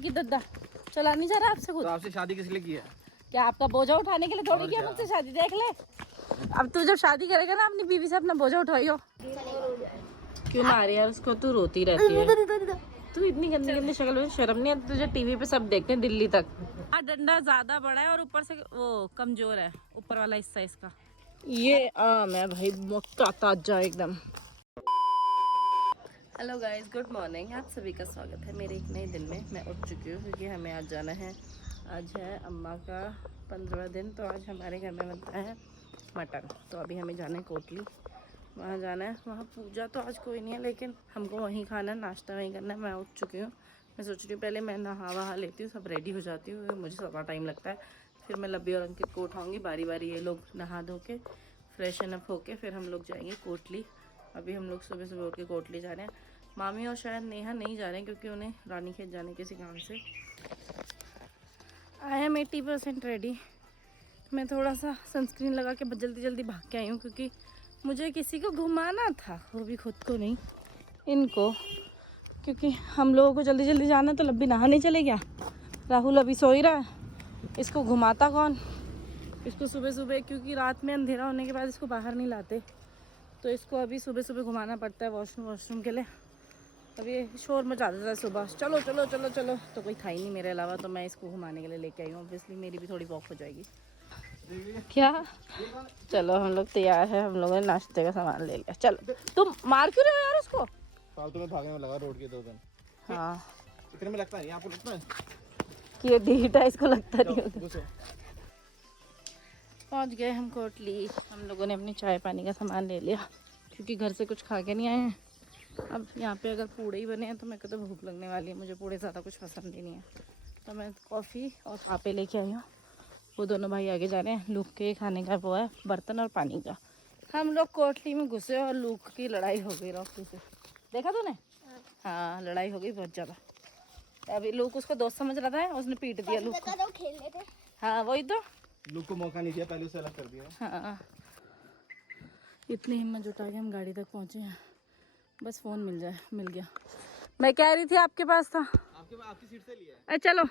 की दद्दा चला नहीं जा रहा आपसे खुद। तो आपसे शादी किस लिए की है? क्या आपका बोझा उठाने के लिए थोड़ी किया मुझसे शादी, देख ले। अब तू जब शादी करेगा ना अपनी बीवी से अपना बोझा उठाइयो। क्यों मारे यार उसको, तू रोती रहती है। तू इतनी गंदी गंदी शक्ल में शर्म नहीं आती तुझे? टीवी पे सब देखते हैं दिल्ली तक। डंडा ज्यादा बड़ा है और ऊपर से वो कमजोर है, ऊपर वाला हिस्सा इसका। ये आम है भाई, मोटा ताजा एकदम। Hello guys, good morning. आप सभी का स्वागत है मेरे एक नए दिन में। मैं उठ चुकी हूँ क्योंकि हमें आज जाना है। आज है अम्मा का 15वां दिन, तो आज हमारे घर में बनता है मटन। तो अभी हमें जाना है कोटली, वहाँ जाना है। वहाँ पूजा तो आज कोई नहीं है, लेकिन हमको वहीं खाना है, नाश्ता वहीं करना है। मैं उठ चुकी हूँ। मैं सोच रही हूँ पहले मैं नहा वहा लेती हूँ, सब रेडी हो जाती हूँ, मुझे थोड़ा टाइम लगता है। फिर मैं लब्बी और अंकित को उठाऊँगी बारी बारी। ये लोग नहा धो के फ्रेशन अप होके फिर हम लोग जाएंगे कोटली। अभी हम लोग सुबह सुबह उठ के कोटली जा रहे हैं। मामी और शायद नेहा नहीं जा रहे हैं क्योंकि उन्हें रानीखेत जाने किसी काम से। I am 80% ready. मैं थोड़ा सा सनस्क्रीन लगा के जल्दी जल्दी भाग के आई हूँ क्योंकि मुझे किसी को घुमाना था, वो भी खुद को नहीं, इनको। क्योंकि हम लोगों को जल्दी जल्दी जाना, तो लब्बी नहा नहीं चले गया। राहुल अभी सो ही रहा है, इसको घुमाता कौन? इसको सुबह सुबह, क्योंकि रात में अंधेरा होने के बाद इसको बाहर नहीं लाते, तो इसको अभी सुबह सुबह घुमाना पड़ता है वॉशरूम के लिए। अभी ये शोर मचा देता है सुबह, चलो चलो चलो चलो। तो कोई था ही नहीं मेरे अलावा, तो मैं इसको घुमाने के लिए लेके आई हूँ। ऑब्वियसली मेरी भी थोड़ी वॉक हो जाएगी। क्या? चलो हम लोग तैयार है, हम लोगों ने नाश्ते का सामान ले लिया। चलो, तुम मार क्यों रहे हो यार उसको? फालतू में भागने में लगा रोड के 2 दिन। हाँ, इतने में लगता नहीं, आपको लगता है कि ये ढीठ है, इसको लगता नहीं होगा। घुसो। पहुँच गए हम कोटली। हम लोगों ने अपनी चाय पानी का सामान ले लिया क्योंकि घर से कुछ खा के नहीं आए हैं। अब यहाँ पे अगर पूड़े ही बने हैं तो मेरे को तो भूख लगने वाली है। मुझे पूड़े ज़्यादा कुछ पसंद ही नहीं है, तो मैं कॉफ़ी और पापे लेके आई हूँ। वो दोनों भाई आगे जा रहे हैं। लूक के खाने का वो है बर्तन और पानी का। हम लोग कोटली में घुसे और लूक की लड़ाई हो गई रॉकी से। देखा तूने? हाँ, लड़ाई हो गई बहुत ज़्यादा। अभी लूक उसको दोस्त समझ रहा था, उसने पीट दिया लूक को। खेलने थे। हाँ वही तो, लुक को मौका नहीं दिया, पहले उसे अलग कर दिया। हाँ, इतनी हिम्मत जुटा के हम गाड़ी तक पहुँचे हैं, बस फ़ोन मिल जाए। मिल गया। मैं कह रही थी आपके पास था। आपकी सीट से लिया है। अरे चलो,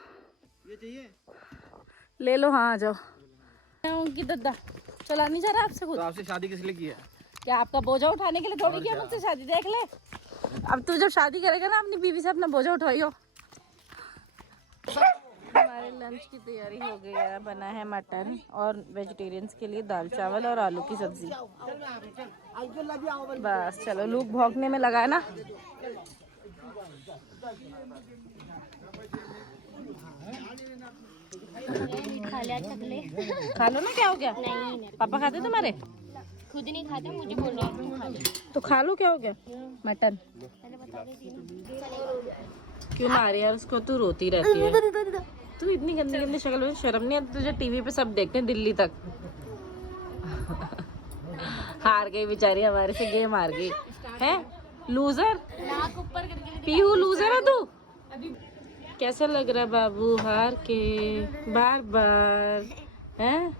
ये चाहिए? ले लो। हाँ आ जाओ। उनकी दद्दा चला नहीं जा रहा आपसे खुद। तो आपसे शादी किस लिए की है? क्या आपका बोझा उठाने के लिए थोड़ी किया मुझसे शादी, देख ले। अब तू जब शादी करेगा ना अपनी बीवी से अपना बोझा उठाइयो। हमारे लंच की तैयारी हो गई है। बना है मटन और वेजिटेरियंस के लिए दाल चावल और आलू की सब्जी। बस चलो, लूक भौंकने में लगा है ना। खा लो ना, क्या हो गया? नहीं, पापा खाते तुम्हारे? खुद नहीं खाते, मुझे बोल रहे हैं तू खा ले। तो खा लो, क्या हो गया? मटन क्यों मारे यार उसको, तू रोती रहती है। तू इतनी गंदी गंदी शक्ल में शर्म नहीं आती तुझे? टीवी पे सब देखते हैं दिल्ली तक। हार गई बेचारी, हमारे से गेम हार गई है। लूजर, नाक ऊपर करके पीहू लूजर है तू। कैसा लग रहा बाबू हार के? बार बार हैं?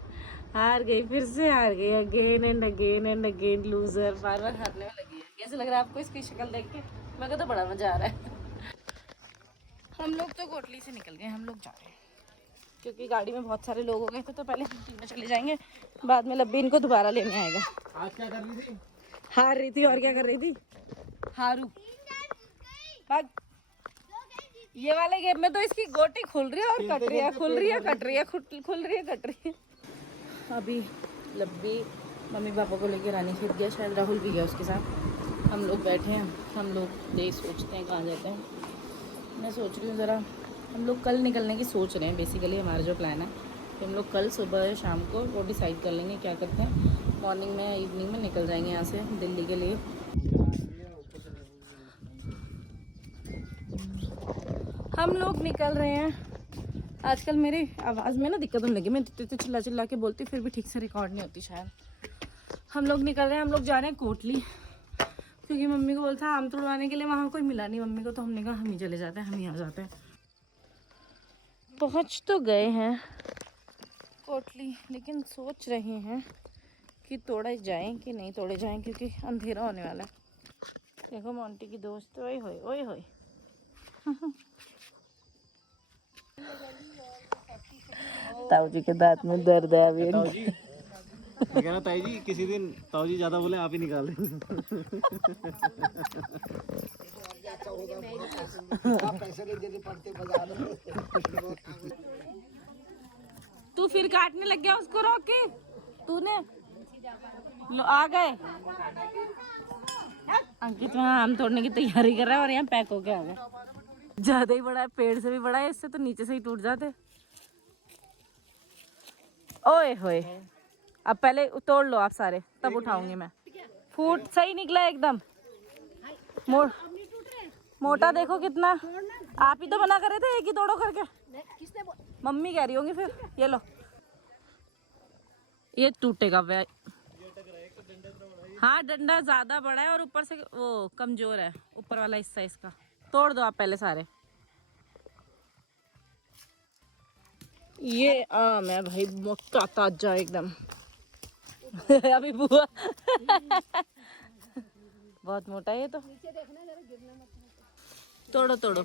हार गई, फिर से हार गई, again and again and again. Loser बार बार हारने में लगी है। कैसा लग रहा है आपको इसकी शक्ल देख के? मेरे को तो बड़ा मजा आ रहा है। हम लोग तो कोटली से निकल गए, हम लोग जा रहे हैं क्योंकि गाड़ी में बहुत सारे लोग हो गए थे, तो पहले हम तीनों चले जाएंगे, बाद में लब्बी इनको दोबारा लेने आएगा। आज क्या कर रही थी? हार रही थी, और क्या कर रही थी? हारू भाग। ये वाले गेम में तो इसकी गोटी खुल रही है और कट रही है, खुल रही है कट रही है, खुल रही है कट रही है। अभी लब्बी मम्मी पापा को लेकर रानीखेत गया, शायद राहुल भी गया उसके साथ। हम लोग बैठे हैं, हम लोग देख सोचते हैं कहाँ जाते हैं। मैं सोच रही हूँ ज़रा, हम लोग कल निकलने की सोच रहे हैं। बेसिकली हमारा जो प्लान है कि हम लोग कल सुबह या शाम को वो डिसाइड कर लेंगे क्या करते हैं। मॉर्निंग में इवनिंग में निकल जाएंगे यहाँ से दिल्ली के लिए। हम लोग निकल रहे हैं। आजकल मेरी आवाज़ में ना दिक्कत होने लगी, मैं इतने चिल्ला चिल्ला के बोलती फिर भी ठीक से रिकॉर्ड नहीं होती शायद। हम लोग निकल रहे हैं, हम लोग जा रहे हैं कोटली क्योंकि मम्मी को बोलता आम तोड़वाने के लिए, वहाँ कोई मिला नहीं मम्मी को, तो हमने कहा हम ही चले जाते हैं, हम ही आ जाते हैं। पहुँच तो गए हैं कोटली, लेकिन सोच रहे हैं कि तोड़े जाएं कि नहीं तोड़े जाएं क्योंकि अंधेरा होने वाला है। देखो मोंटी की दोस्त, ओए होए ओए होए। ताऊ जी के दांत में दर्द है अभी। ताऊ जी मैं कह रहा ताई जी किसी दिन ताऊ जी ज्यादा बोले आप ही निकाल दें। तू फिर काटने लग गया उसको रोक के तूने। लो आ गए अंकित वहाँ आम तोड़ने की तैयारी कर रहा है और यहाँ पैक होके आ गया। ज्यादा ही बड़ा है, पेड़ से भी बड़ा है, इससे तो नीचे से ही टूट जाते। ओए होए अब पहले तोड़ लो आप सारे तब उठाऊंगी मैं। फूट सही निकला एकदम। मोटा देखो कितना। आप ही तो मना कर रहे थे एक ही तोड़ो करके। मम्मी कह रही होंगी फिर। ये लो ये टूटेगा वे। हाँ डंडा ज्यादा बड़ा है और ऊपर से वो कमजोर है ऊपर वाला हिस्सा इसका। तोड़ दो आप पहले सारे। ये आम है भाई मोटा ताजा एकदम। अभी बुआ बहुत मोटा है ये तो। तोड़ो तोड़ो।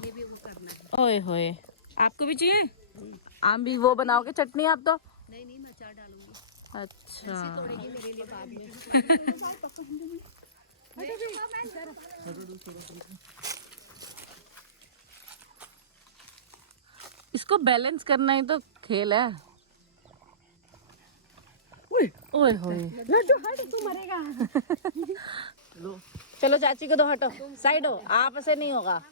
ओए होए आपको भी चाहिए आम भी? वो बनाओगे चटनी आप तो? नहीं मैं अचार डालूंगी। अच्छा तोड़ेगी मेरे लिए बाद में। इसको बैलेंस करना ही तो खेल है। ओए होए लड्डू हट तू मरेगा। चलो चाची को दो हटो साइड हो आप से नहीं होगा।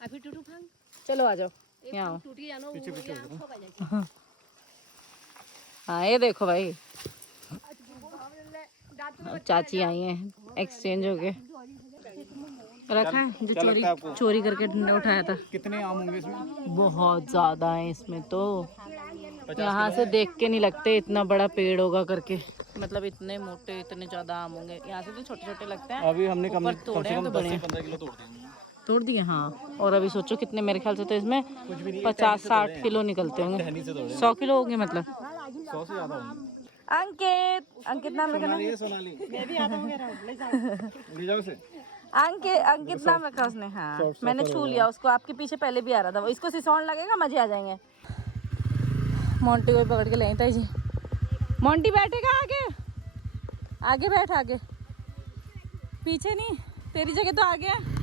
अभी टूटू खान चलो आ जाओ यहाँ। टूटी जानो पीछे पीछे हाँ ये देखो भाई चाची आई हैं एक्सचेंज हो गए। रखा है जो चोरी चोरी करके उठाया था। कितने आम होंगे इसमें? बहुत ज्यादा है इसमें तो। यहाँ से देख के नहीं लगते इतना बड़ा पेड़ होगा करके। मतलब इतने मोटे इतने ज्यादा आम होंगे। यहाँ से तो छोटे छोटे लगते हैं। अभी हमने कम से तोड़े हैं कम तो 10 बड़े से 15 किलो तोड़ देंगे। तोड़ दिए हाँ। और अभी सोचो कितने मेरे ख्याल से तो इसमें 50-60 किलो निकलते होंगे। 100 किलो होंगे मतलब 100 से ज्यादा होंगे। अंकित अंकित नाम रखा ना। सोनाली मैं भी आता हूँ ले जाओ से। अंकित नाम रखा उसने। हाँ मैंने छू लिया उसको। आपके पीछे पहले भी आ रहा था वो। इसको सिसौन लगेगा मजे आ जाएंगे। मोंटी को भी पकड़ के ले ताई जी। मोंटी बैठेगा आगे आगे बैठ आगे पीछे नहीं। तेरी जगह तो आगे है।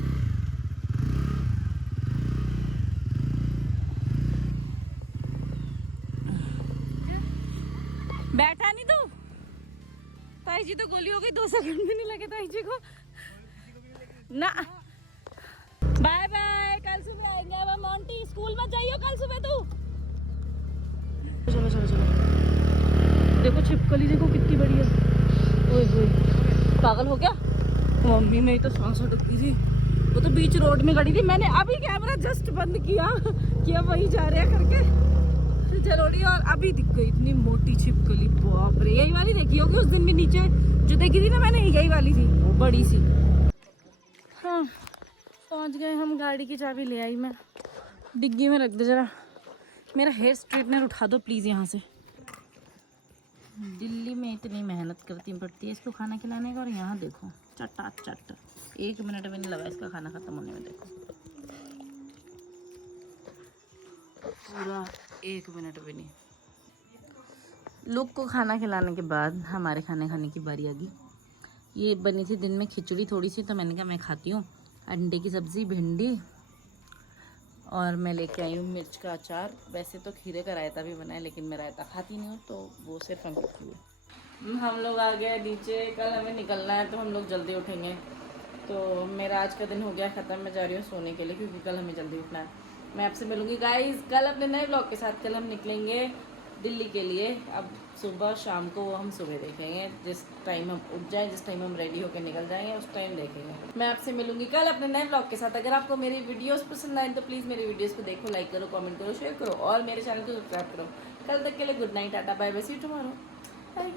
बैठा नहीं तू। ताई जी तो गोली हो गई 2 सेकंड भी नहीं लगे ताई जी को ना। बाय बाय कल सुबह आएंगे। अब मोंटी स्कूल मत जाइयो कल सुबह तू। चलो चलो चलो देखो छिपकली देखो कितनी बड़ी है। ओए होए पागल हो गया। मम्मी मेरी तो सांस अटक गई थी। वो तो बीच रोड में खड़ी थी। मैंने अभी कैमरा जस्ट बंद किया कि अब वही जा रहे हैं करके जलोड़ी। और अभी दिख गई इतनी मोटी छिपकली। बाप रे यही वाली देखी होगी उस दिन भी नीचे जो देखी थी ना मैंने यही वाली थी वो बड़ी सी। हाँ पहुंच गए हम। गाड़ी की चाबी ले आई मैं। डिग्गी में रख दे जरा। मेरा हेयर स्ट्रेटनर उठा दो प्लीज़ यहाँ से। दिल्ली में इतनी मेहनत करती पड़ती है इसको खाना खिलाने का और यहाँ देखो चट्टा चट 1 मिनट भी नहीं लगा इसका खाना ख़त्म होने में। देखो पूरा 1 मिनट भी नहीं। लोग को खाना खिलाने के बाद हमारे खाने खाने की बारी आ गई। ये बनी थी दिन में खिचड़ी थोड़ी सी तो मैंने कहा मैं खाती हूँ। अंडे की सब्ज़ी भिंडी और मैं लेके आई हूँ मिर्च का अचार। वैसे तो खीरे का रायता भी बना है लेकिन मैं रायता खाती नहीं हूँ तो वो सिर्फ अंकित की है। हम लोग आ गए नीचे। कल हमें निकलना है तो हम लोग जल्दी उठेंगे। तो मेरा आज का दिन हो गया ख़त्म। मैं जा रही हूँ सोने के लिए क्योंकि कल हमें जल्दी उठना है। मैं आपसे मिलूँगी गाइस कल अपने नए ब्लॉग के साथ। कल हम निकलेंगे दिल्ली के लिए। अब सुबह शाम को वो हम सुबह देखेंगे। जिस टाइम हम उठ जाएं जिस टाइम हम रेडी होकर निकल जाएंगे उस टाइम देखेंगे। मैं आपसे मिलूंगी कल अपने नए ब्लॉग के साथ। अगर आपको मेरी वीडियोस पसंद आए तो प्लीज़ मेरी वीडियोस को देखो, लाइक करो, कमेंट करो, शेयर करो और मेरे चैनल को सब्सक्राइब करो। कल तक के लिए good night, tata bye bye, see you tomorrow, bye.